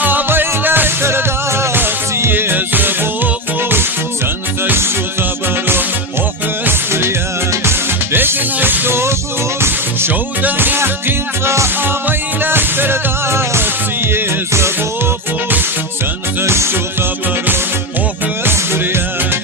أبيلا ترداسي زبوخو سنخشو خبرو وحسريان دقنا الدوغو شودا يحكين أبيلا ترداسي زبوخو سنخشو خبرو وحسريان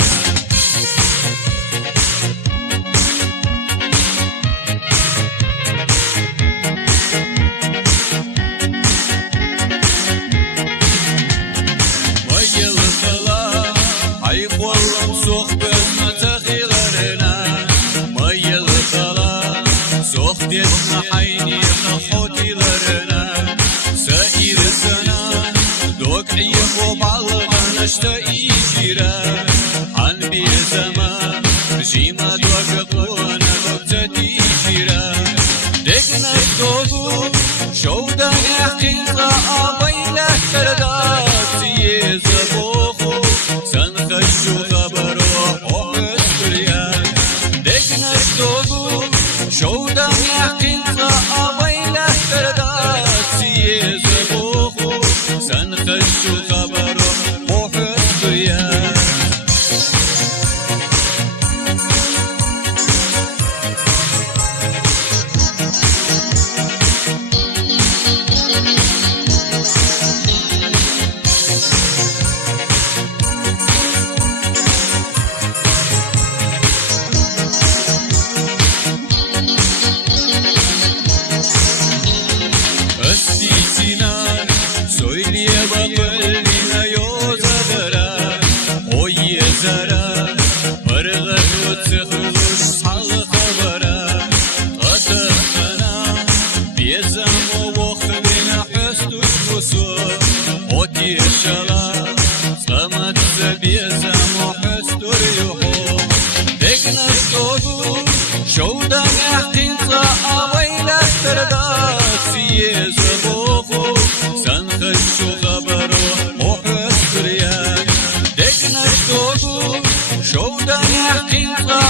حيني خطوتي لرنا سائر السنة دوك عيق وبعضنا نشتاقي جيران عن بي زمان رجيمة دوك قوانا مبتدي جيران دقنا الدوغو شودا يحقيقة أبيلا ترداتي زبوخو سنخشو خبرو وحسريان دقنا الدوغو شودا يحقيقة أبيلا ترداتي زبوخو سنخشو خبرو وحسريان شودا يحقيقة أبيلا ترداتي زبوخو سنخشو خبرو وحسريان دقنا الدوغو شودا يحقيقة